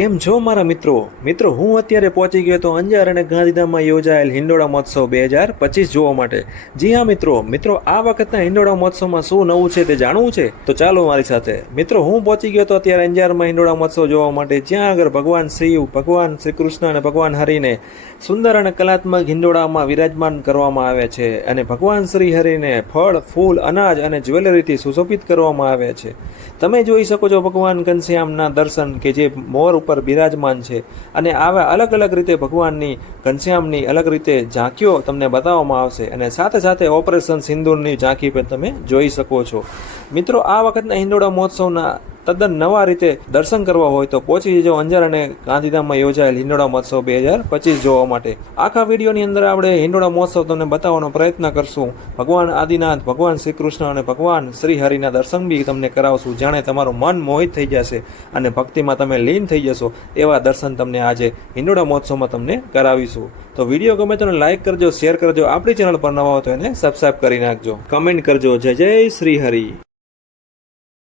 કેમ છો મારા મિત્રો હું અત્યારે પહોંચી ગયો તો અંજાર અને ગાંધીધામમાં યોજાયેલ હિંડોળા મહોત્સવ 2025 જોવા માટે। જી હા મિત્રો આ વખતના હિંડોળા મહોત્સવમાં શું નવું છે તે જાણવું છે તો ચાલો મારી સાથે। મિત્રો હું પહોંચી ગયો તો અત્યારે અંજારમાં હિંડોળા મહોત્સવ જોવા માટે, જ્યાં આગળ ભગવાન શ્રી કૃષ્ણ અને ભગવાન હરિને સુંદર અને કલાત્મક હિંડોળામાં વિરાજમાન કરવામાં આવે છે અને ભગવાન શ્રી હરિને ફળ, ફૂલ, અનાજ અને જ્વેલરીથી સુશોભિત કરવામાં આવે છે। તમે જોઈ શકો છો ભગવાન ઘનશ્યામના દર્શન કે જે મોર ઉપર બિરાજમાન છે અને આવા અલગ અલગ રીતે ભગવાનની ઘનશ્યામની અલગ રીતે ઝાંકીઓ તમને બતાવવામાં આવશે અને સાથે સાથે ઓપરેશન સિંદૂરની ઝાંખી પણ તમે જોઈ શકો છો। મિત્રો આ વખતના હિંડોળા મહોત્સવના તદ્દન નવા રીતે દર્શન કરવા હોય તો પહોંચી જજો અંજાર અને ગાંધીધામમાં યોજાયેલ હિંડોળા મહોત્સવ 2025 જોવા માટે। આખા વિડીયોની અંદર આપણે હિંડોળા મહોત્સવ તમને બતાવવાનો પ્રયત્ન કરશું। ભગવાન આદિનાથ, ભગવાન શ્રી કૃષ્ણ અને ભગવાન શ્રી હરિના દર્શન બી તમને કરાવશું, જાણે તમારું મન મોહિત થઈ જશે અને ભક્તિમાં તમે લીન થઈ જશો એવા દર્શન તમને આજે હિંડોળા મહોત્સવમાં તમને કરાવીશું। તો વિડીયો ગમે તો લાઈક કરજો, શેર કરજો, આપણી ચેનલ પર નવા હો તો એને સબસ્ક્રાઈબ કરી નાખજો, કમેન્ટ કરજો। જય જય શ્રી હરિ।